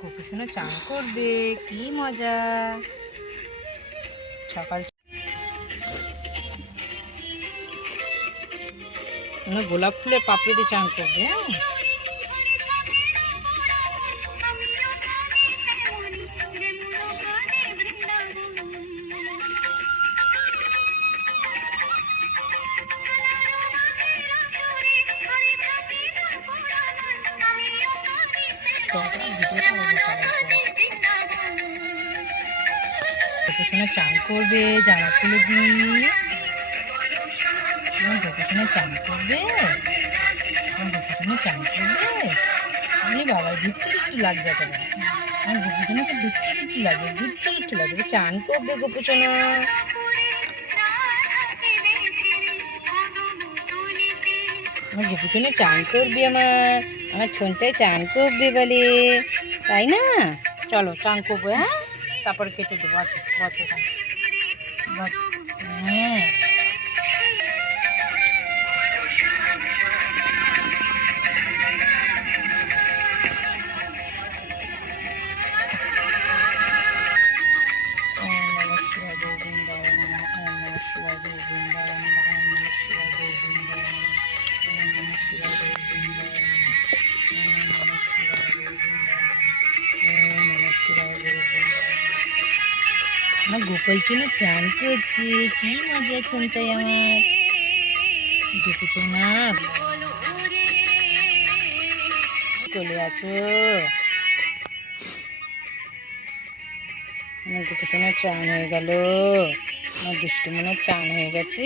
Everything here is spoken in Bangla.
গোপু সোনা চান করবে, কি মজা। সকাল গোলাপ ফুলের পাপড়িতে চান করবে। হ্যাঁ, গোপু সোনা চান করবে জামা খুলে দিয়ে। গোপু সোনা চান করবে, গোপু সোনা চান করবে। আমি বাবা ঘুরতে ঘুরতে লাগবে তোমার। আমার গোপু সোনাকে ঘুরতে ঘুরতে লাগবে, ঘুরতে ঘুরতে লাগবে। চান করবে গোপু সোনা। আমার গোপু সোনা চান করবি, আমার ছোনটায় চান করবে বলে, তাই না? চলো চান করবো। হ্যাঁ, তারপরে কেটে দেবো। আচ্ছা বছর হ্যাঁ। আমার গোপাল সোনা চান করছে, কি মজা শুনতাই আমার গোপু সোনা। চলে আছো, আমার গোপু সোনা চান হয়ে গেল। আমার দুষ্টু মনে চান হয়ে গেছে।